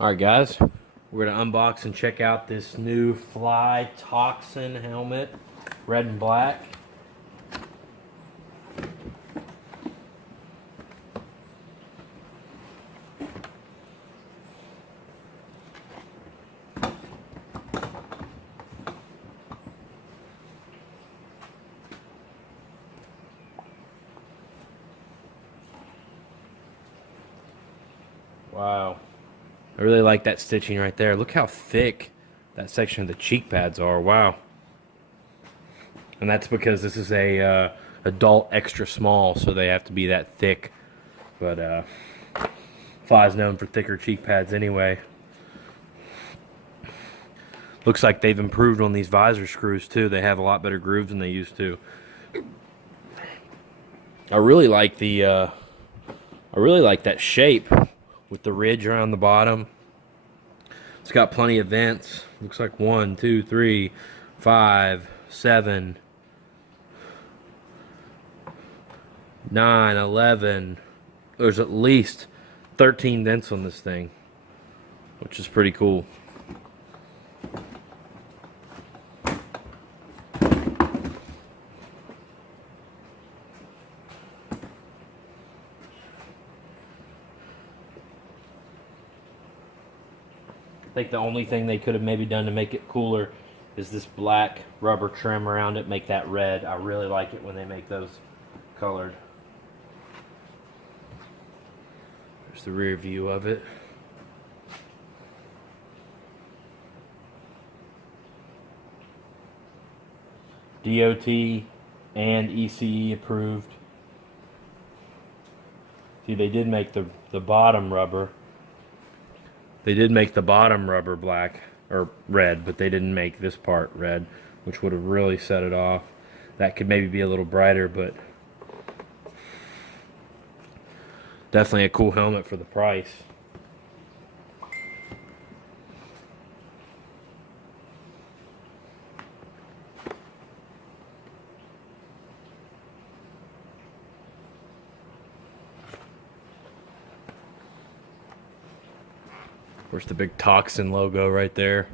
Alright guys, we're going to unbox and check out this new Fly Toxin helmet, red and black. Wow. I really like that stitching right there. Look how thick that section of the cheek pads are. Wow. And that's because this is a adult extra small, so they have to be that thick. But Fly's known for thicker cheek pads anyway. Looks like they've improved on these visor screws too. They have a lot better grooves than they used to. I really like that shape with the ridge around the bottom. It's got plenty of vents. Looks like 1, 2, 3, 5, 7, 9, 11. There's at least 13 vents on this thing, which is pretty cool. I think the only thing they could have maybe done to make it cooler is this black rubber trim around it, make that red. I really like it when they make those colored. There's the rear view of it. DOT and ECE approved. See, they did make the bottom rubber. They did make the bottom rubber black or red, but they didn't make this part red, which would have really set it off. That could maybe be a little brighter, but definitely a cool helmet for the price. Where's the big Toxin logo right there?